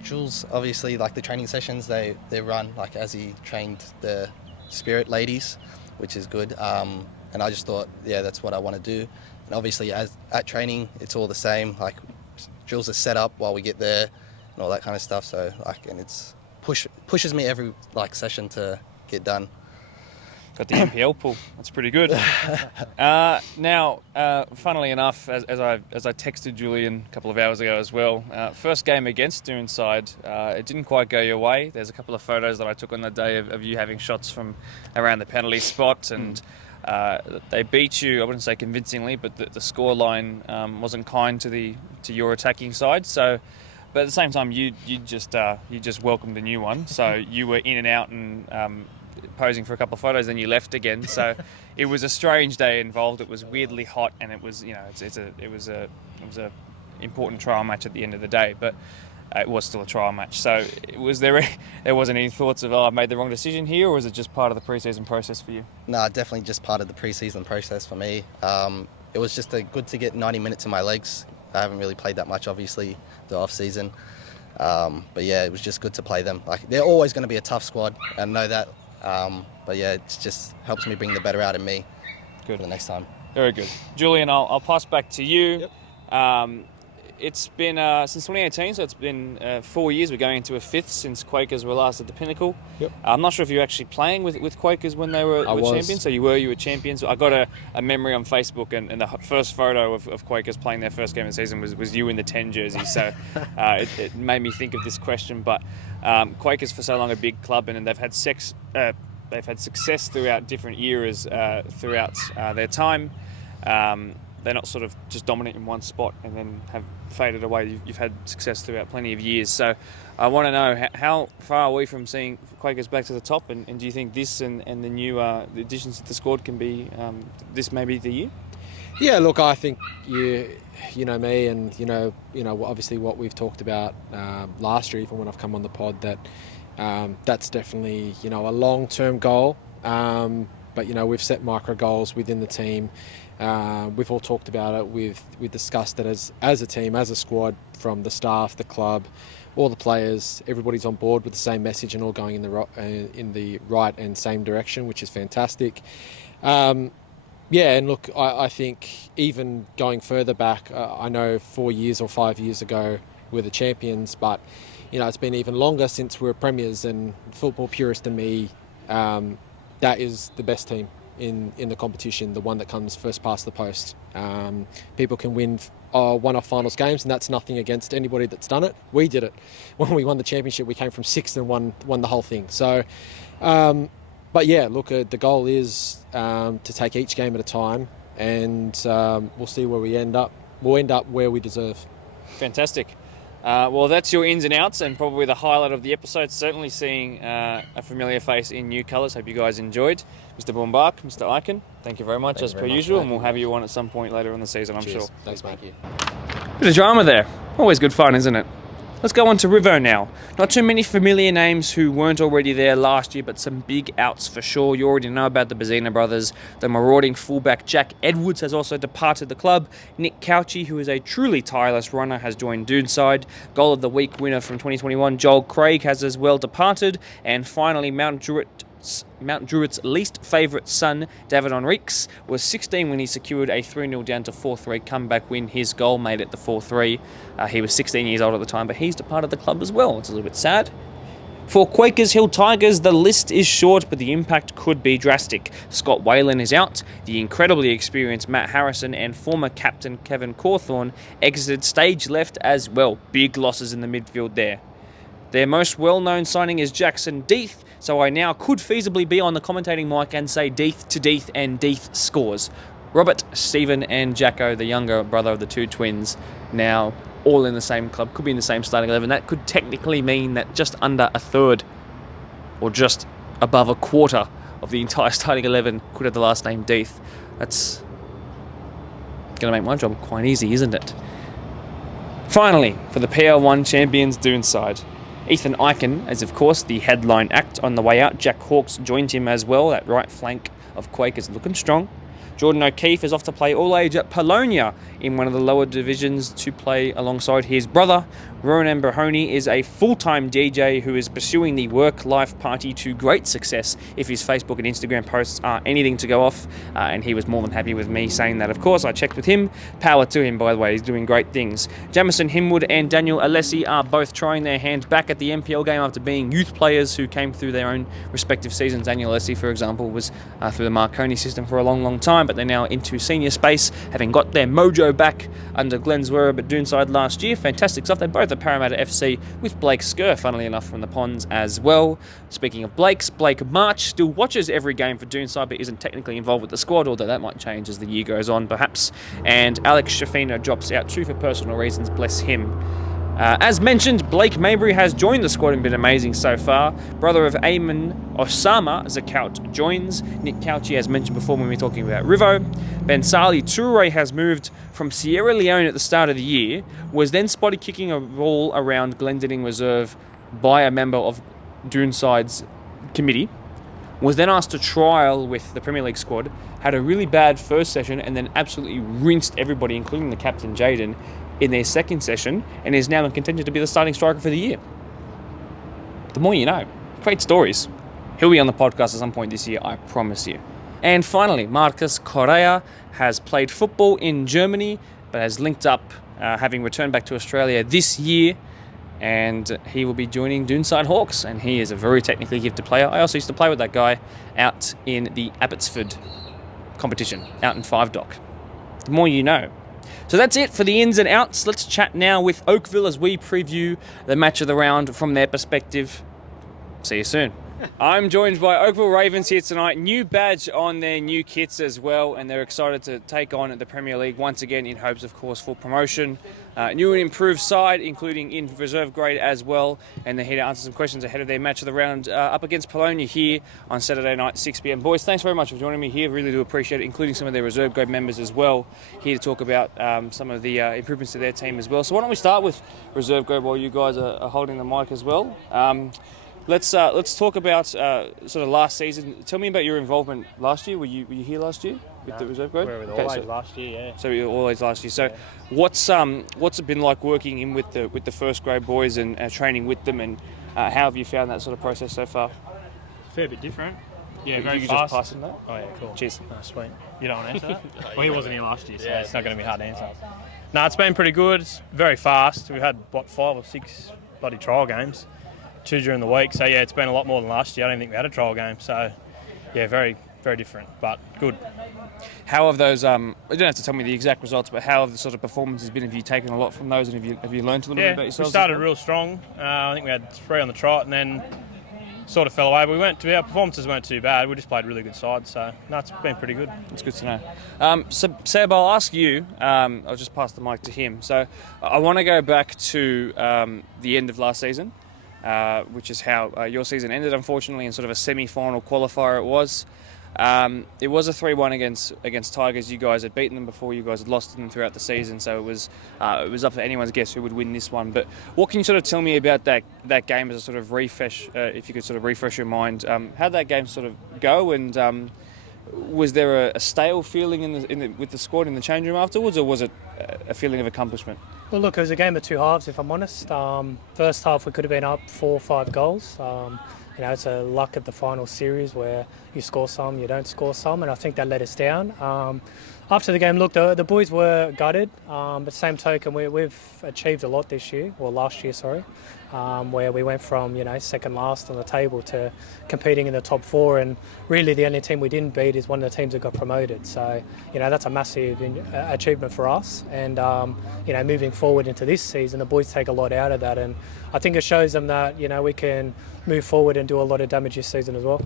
Jules, obviously, like the training sessions, they run like as he trained the Spirit ladies, which is good. And I just thought, yeah, that's what I want to do. And obviously, at training, it's all the same. Like, Jules is set up while we get there and all that kind of stuff. So and it's pushes me every session to get done. Got the NPL pool. That's pretty good. Now, funnily enough, as I texted Julian a couple of hours ago as well, first game against Doonside, it didn't quite go your way. There's a couple of photos that I took on the day of you having shots from around the penalty spot, and they beat you. I wouldn't say convincingly, but the scoreline wasn't kind to your attacking side. So, but at the same time, you just welcomed the new one. So you were in and out and posing for a couple of photos, then you left again. So it was a strange day involved. It was weirdly hot, and it was it was a important trial match at the end of the day, but it was still a trial match. So there wasn't any thoughts of, I made the wrong decision here, or was it just part of the pre-season process for you? No, definitely just part of the pre-season process for me. It was just good to get 90 minutes in my legs. I haven't really played that much, obviously, the off-season. But yeah, it was just good to play them. Like, they're always going to be a tough squad, I know that. But yeah, it just helps me bring the better out of me for the next time. Very good. Julian, I'll pass back to you. Yep. It's been since 2018, so it's been 4 years. We're going into a fifth since Quakers were last at the pinnacle. Yep. I'm not sure if you were actually playing with Quakers when they were champions. So you were champions. I got a memory on Facebook, and the first photo of Quakers playing their first game of the season was you in the 10 jersey. So it made me think of this question. But Quakers for so long a big club, and they've had success throughout different eras throughout their time. They're not sort of just dominant in one spot and then have faded away. You've had success throughout plenty of years. So I want to know, how far are we from seeing Quakers back to the top? And do you think this and the new the additions to the squad can be, this may be the year? Yeah, look, I think you know me, and you know obviously what we've talked about last year, even when I've come on the pod, that that's definitely a long-term goal. But we've set micro goals within the team. We've all talked about it. We've discussed it as a team, as a squad, from the staff, the club, all the players. Everybody's on board with the same message and all going in the right and same direction, which is fantastic. Yeah, and look, I think even going further back, I know 4 years or 5 years ago we're the champions, but it's been even longer since we're premiers. And football purist to me, that is the best team in the competition, the one that comes first past the post. People can win one-off finals games, and that's nothing against anybody that's done it. We did it. When we won the championship, we came from sixth and won the whole thing. So, but yeah, look, the goal is to take each game at a time, and we'll see where we end up. We'll end up where we deserve. Fantastic. Well, that's your ins and outs, and probably the highlight of the episode. Certainly seeing a familiar face in new colours. Hope you guys enjoyed. Mr. Bombach, Mr. Eichen, thank you very much, as per usual, and we'll have you on at some point later in the season, I'm sure. Thanks, mate. Thank you. Bit of drama there. Always good fun, isn't it? Let's go on to Rivo now. Not too many familiar names who weren't already there last year, but some big outs for sure. You already know about the Bazina brothers. The marauding fullback Jack Edwards has also departed the club. Nick Cauchi, who is a truly tireless runner, has joined Doonside. Goal of the Week winner from 2021, Joel Craig, has as well departed. And finally, Mount Druitt's least favourite son, David Enriques, was 16 when he secured a 3-0 down to 4-3 comeback win. His goal made it the 4-3. He was 16 years old at the time, but he's departed the club as well. It's a little bit sad. For Quakers Hill Tigers, the list is short, but the impact could be drastic. Scott Whalen is out. The incredibly experienced Matt Harrison and former captain Kevin Cawthorne exited stage left as well. Big losses in the midfield there. Their most well-known signing is Jackson Deeth, so I now could feasibly be on the commentating mic and say Deeth to Deeth, and Deeth scores. Robert, Stephen and Jacko, the younger brother of the two twins, now all in the same club, could be in the same starting 11. That could technically mean that just under a third, or just above a quarter of the entire starting 11 could have the last name Deeth. That's going to make my job quite easy, isn't it? Finally, for the PL1 champions Doonside, Ethan Eichen is, of course, the headline act on the way out. Jack Hawkes joined him as well. That right flank of Quakers looking strong. Jordan O'Keefe is off to play all age at Polonia in one of the lower divisions to play alongside his brother. Ronan Berhoni is a full-time DJ who is pursuing the work-life party to great success if his Facebook and Instagram posts are anything to go off, and he was more than happy with me saying that, of course. I checked with him. Power to him, by the way. He's doing great things. Jamison Himwood and Daniel Alessi are both trying their hand back at the NPL game after being youth players who came through their own respective seasons. Daniel Alessi, for example, was through the Marconi system for a long, long time, but they're now into senior space, having got their mojo back under Glenn Zwerb at Doonside last year. Fantastic stuff. They're both at Parramatta FC with Blake Skur, funnily enough, from the Ponds as well. Speaking of Blake March still watches every game for Doonside, but isn't technically involved with the squad, although that might change as the year goes on, perhaps. And Alex Shafino drops out too for personal reasons, bless him. As mentioned, Blake Mabry has joined the squad and been amazing so far. Brother of Eamon Osama Zakout joins. Nick Cauchi, as mentioned before when we were talking about Rivo. Ben Sali Toure has moved from Sierra Leone at the start of the year, was then spotted kicking a ball around Glendinning Reserve by a member of Doonside's committee, was then asked to trial with the Premier League squad, had a really bad first session and then absolutely rinsed everybody, including the captain Jaden, in their second session, and is now in contention to be the starting striker for the year. The more you know. Great stories. He'll be on the podcast at some point this year, I promise you. And finally, Marcus Correa has played football in Germany, but has linked up, having returned back to Australia this year, and he will be joining Doonside Hawks, and he is a very technically gifted player. I also used to play with that guy out in the Abbotsford competition, out in Five Dock. The more you know. So that's it for the ins and outs. Let's chat now with Oakville as we preview the match of the round from their perspective. See you soon. I'm joined by Oakville Ravens here tonight. New badge on their new kits as well, and they're excited to take on the Premier League once again in hopes, of course, for promotion. New and improved side, including in reserve grade as well, and they're here to answer some questions ahead of their match of the round up against Polonia here on Saturday night, 6 p.m. Boys, thanks very much for joining me here. Really do appreciate it, including some of their reserve grade members as well, here to talk about some of the improvements to their team as well. So why don't we start with reserve grade while you guys are holding the mic as well. Let's talk about sort of last season. Tell me about your involvement last year. Were you here last year with the reserve grade? We were with Always last year, yeah. So you were always last year. So Yeah. what's it been like working in with the first grade boys and training with them, and how have you found that sort of process so far? Fair bit different. Yeah, You very could fast. just pass him that. Oh yeah, cool. Cheers. Oh, sweet. You don't want to answer that? Well, he wasn't here last year, so it's not going to be hard to answer. No, it's been pretty good. It's very fast. We've had, 5 or 6 bloody trial games, 2 during the week. So, yeah, it's been a lot more than last year. I don't think we had a trial game. So, yeah, very, very different, but good. How have those? You don't have to tell me the exact results, but how have the sort of performances been? Have you taken a lot from those, and have you learned a little bit about Yeah, we yourselves? started real strong. I think we had 3 on the trot, and then sort of fell away. But our performances weren't too bad. We just played really good sides, so no, it's been pretty good. It's good to know. So Seb, I'll ask you. I'll just pass the mic to him. So I want to go back to the end of last season, which is how your season ended, unfortunately, in sort of a semi-final qualifier. It was a 3-1 against Tigers. You guys had beaten them before. You guys had lost to them throughout the season, so it was up to anyone's guess who would win this one. But what can you sort of tell me about that game as a sort of refresh, if you could sort of refresh your mind? How did that game sort of go, and was there a stale feeling with the squad in the change room afterwards, or was it a feeling of accomplishment? Well, look, it was a game of two halves, if I'm honest. First half, we could have been up 4 or 5 goals. It's a luck at the final series where you score some, you don't score some, and I think that let us down. After the game, look, the boys were gutted, but same token, we've achieved a lot this year, or last year, sorry, where we went from, second last on the table to competing in the top 4, and really the only team we didn't beat is one of the teams that got promoted. So, that's a massive achievement for us, and, moving forward into this season, the boys take a lot out of that, and I think it shows them that, we can move forward and do a lot of damage this season as well.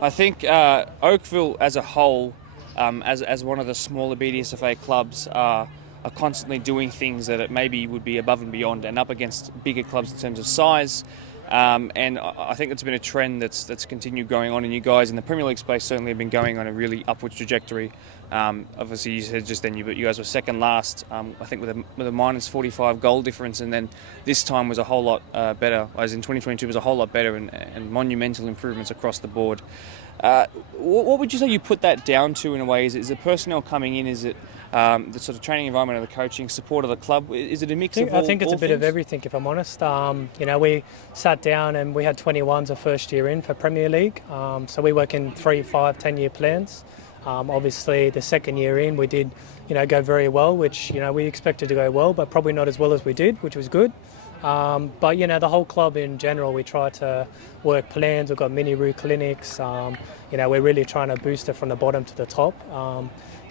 I think Oakville as a whole, as one of the smaller BDSFA clubs, are constantly doing things that it maybe would be above and beyond and up against bigger clubs in terms of size. And I think that's been a trend that's continued going on, and you guys in the Premier League space certainly have been going on a really upwards trajectory. Obviously, you said just then you guys were second last, I think with a minus 45 goal difference, and then this time was a whole lot better, as in 2022 was a whole lot better, and monumental improvements across the board. What would you say you put that down to in a way? Is it personnel coming in? Is it the sort of training environment of the coaching, support of the club? Is it a mix of all? I think it's a bit things? of everything, if I'm honest. We sat down and we had 21s a first year in for Premier League. So we work in 3, 5, 10-year plans. Obviously, the second year in, we did, go very well, which, we expected to go well, but probably not as well as we did, which was good. But, the whole club in general, we try to work plans. We've got mini-roo clinics. We're really trying to boost it from the bottom to the top.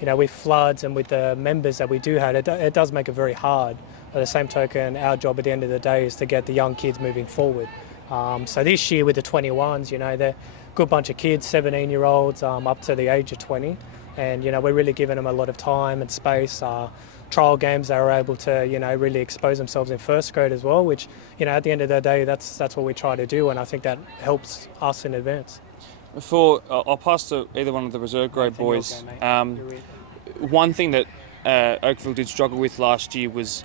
With floods and with the members that we do have, it does make it very hard. By the same token, our job at the end of the day is to get the young kids moving forward. So this year with the 21s, they're a good bunch of kids, 17-year-olds up to the age of 20. And, we're really giving them a lot of time and space. Trial games, they are able to, really expose themselves in first grade as well, which, at the end of the day, that's what we try to do. And I think that helps us in advance. I'll pass to either one of the reserve grade boys. One thing that Oakville did struggle with last year was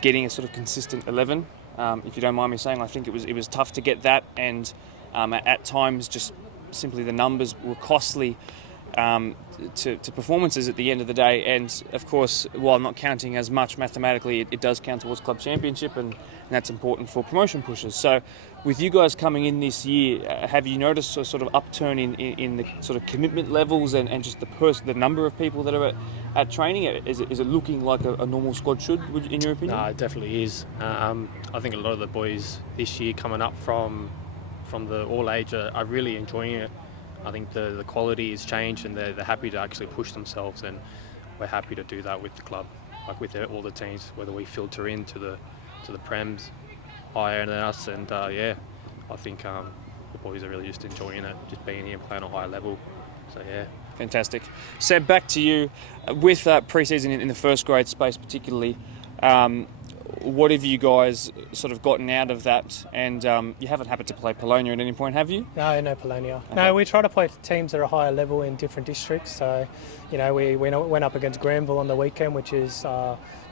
getting a sort of consistent 11. If you don't mind me saying, I think it was tough to get that, and at times just simply the numbers were costly to performances at the end of the day. And of course, while not counting as much mathematically, it does count towards club championship, and that's important for promotion pushes. So with you guys coming in this year, have you noticed a sort of upturn in the sort of commitment levels and just the number of people that are at training? Is it looking like a normal squad should, in your opinion? No, it definitely is. I think a lot of the boys this year coming up from the all age are really enjoying it. I think the quality has changed, and they're happy to actually push themselves, and we're happy to do that with the club, like with all the teams, whether we filter into the Prems higher than us, and I think the boys are really just enjoying it, just being here and playing on a high level. So yeah. Fantastic. Seb, back to you. With pre-season in the first grade space particularly, what have you guys sort of gotten out of that? And you haven't happened to play Polonia at any point, have you? No Polonia. Okay. No, we try to play teams that are higher level in different districts. So, we went up against Granville on the weekend, which is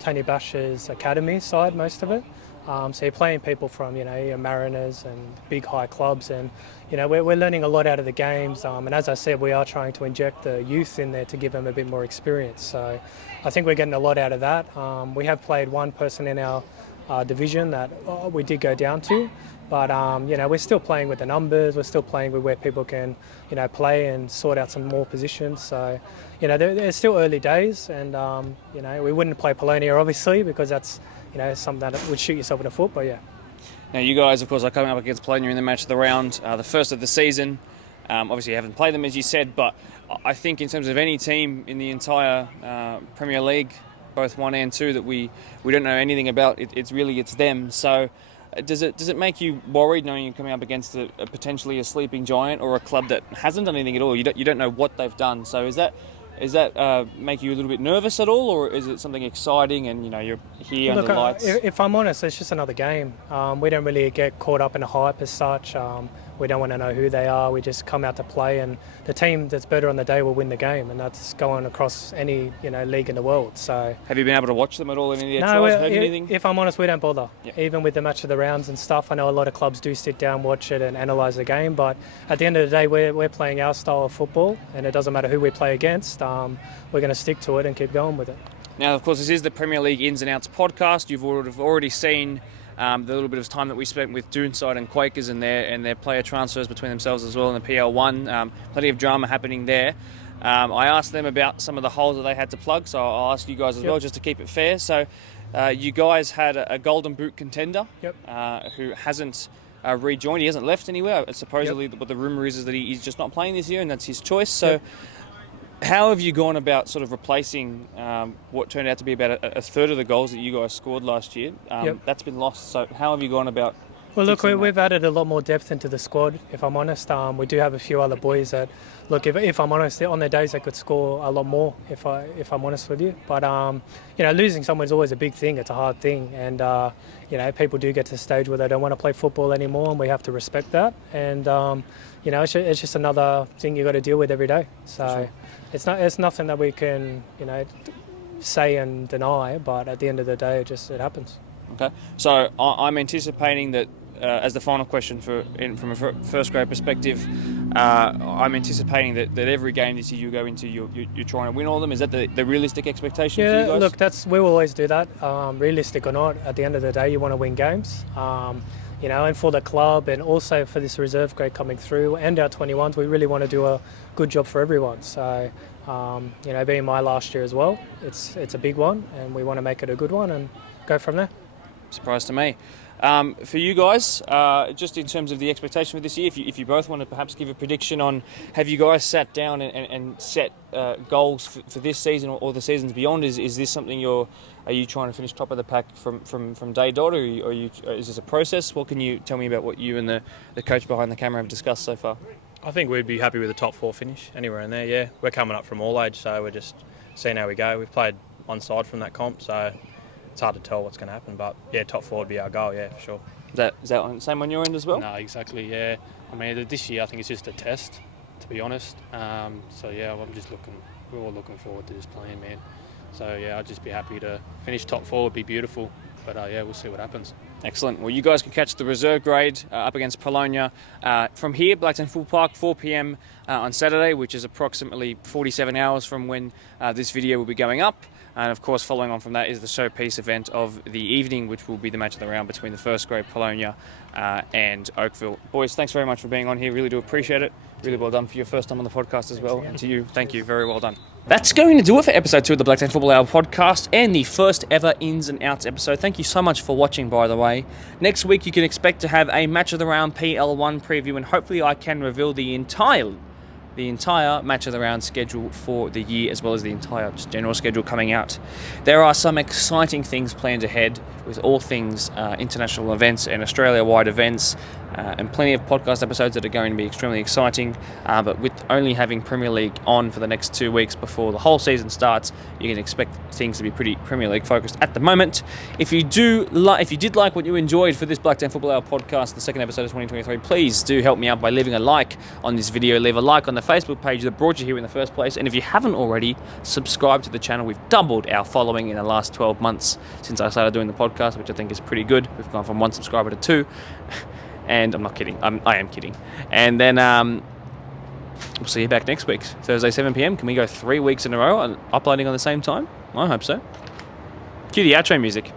Tony Bash's academy side, most of it. So you're playing people from, your Mariners and big high clubs, and, we're learning a lot out of the games. And as I said, we are trying to inject the youth in there to give them a bit more experience. So I think we're getting a lot out of that. We have played one person in our division that we did go down to, but, we're still playing with the numbers. We're still playing with where people can, play and sort out some more positions. So, they're still early days, and, we wouldn't play Polonia, obviously, because that's, something that would shoot yourself in the foot, but yeah. Now, you guys, of course, are coming up against Polonia in the match of the round, the first of the season. Obviously, you haven't played them, as you said, but I think in terms of any team in the entire Premier League, both 1 and 2, that we don't know anything about, it's them. So does it make you worried knowing you're coming up against a potentially a sleeping giant or a club that hasn't done anything at all? You don't know what they've done. So is that make you a little bit nervous at all, or is it something exciting and you're here under the lights? If I'm honest, it's just another game. We don't really get caught up in a hype as such. We don't want to know who they are. We just come out to play, and the team that's better on the day will win the game, and that's going across any league in the world. So have you been able to watch them at all in any of their trials? Heard anything? If I'm honest, we don't bother. Yep. Even with the match of the rounds and stuff, I know a lot of clubs do sit down, watch it, and analyse the game. But at the end of the day, we're playing our style of football, and it doesn't matter who we play against. We're going to stick to it and keep going with it. Now, of course, this is the Premier League Ins and Outs podcast. You've already seen the little bit of time that we spent with Doonside and Quakers and their player transfers between themselves as well in the PL1. Plenty of drama happening there. I asked them about some of the holes that they had to plug, so I'll ask you guys as well, just to keep it fair. So you guys had a Golden Boot contender who hasn't rejoined. He hasn't left anywhere. Supposedly, what the rumour is that he's just not playing this year, and that's his choice. So how have you gone about sort of replacing what turned out to be about a third of the goals that you guys scored last year? That's been lost. So how have you gone about? Well, look, we've added a lot more depth into the squad, if I'm honest. We do have a few other boys that, look, if I'm honest, on their days they could score a lot more, if I'm honest with you. But, losing someone is always a big thing. It's a hard thing. And, people do get to the stage where they don't want to play football anymore, and we have to respect that. And, it's just another thing you've got to deal with every day. So it's nothing that we can, say and deny, but at the end of the day, it happens. Okay. So I'm anticipating that, as the final question from a first grade perspective, I'm anticipating that every game this year you go into, you're trying to win all of them. Is that the realistic expectation for you guys? Look, we will always do that. Realistic or not, at the end of the day, you want to win games. And for the club and also for this reserve grade coming through and our 21s, we really want to do a good job for everyone. So, being my last year as well, it's a big one, and we want to make it a good one and go from there. Surprise to me. For you guys, just in terms of the expectation for this year, if you both want to perhaps give a prediction on, have you guys sat down and set goals for this season or the seasons beyond? Is this something are you trying to finish top of the pack from day dot, or is this a process? What can you tell me about what you and the coach behind the camera have discussed so far? I think we'd be happy with a top 4 finish, anywhere in there, yeah. We're coming up from all age, so we're just seeing how we go. We've played one side from that comp, so it's hard to tell what's going to happen, but top 4 would be our goal, yeah, for sure. Is that the same on your end as well? No, exactly, yeah. I mean, this year I think it's just a test, to be honest. We're all looking forward to just playing, man. So I'd just be happy to finish top 4, would be beautiful, but we'll see what happens. Excellent. Well, you guys can catch the reserve grade up against Polonia from here, Blacktown Full Park, 4 p.m. On Saturday, which is approximately 47 hours from when this video will be going up. And of course, following on from that is the showpiece event of the evening, which will be the match of the round between the first grade Polonia and Oakville. Boys, thanks very much for being on here. Really do appreciate it. Really well done for your first time on the podcast as well. And to you, thank you. Very well done. That's going to do it for episode 2 of the Blacktown Football Hour podcast and the first ever Ins and Outs episode. Thank you so much for watching, by the way. Next week, you can expect to have a match of the round PL1 preview, and hopefully I can reveal the entire match of the round schedule for the year, as well as the entire just general schedule coming out. There are some exciting things planned ahead with all things international events and Australia-wide events, and plenty of podcast episodes that are going to be extremely exciting. But with only having Premier League on for the next 2 weeks before the whole season starts, you can expect things to be pretty Premier League focused at the moment. If you did like what you enjoyed for this Blacktown Football Hour podcast, the second episode of 2023, please do help me out by leaving a like on this video. Leave a like on the Facebook page that brought you here in the first place, and if you haven't already, subscribe to the channel. We've doubled our following in the last 12 months since I started doing the podcast, which I think is pretty good. We've gone from 1 subscriber to 2. And I'm not kidding. I am kidding. And then we'll see you back next week, Thursday 7 p.m. Can we go 3 weeks in a row on uploading on the same time? I hope so. Cue the outro music.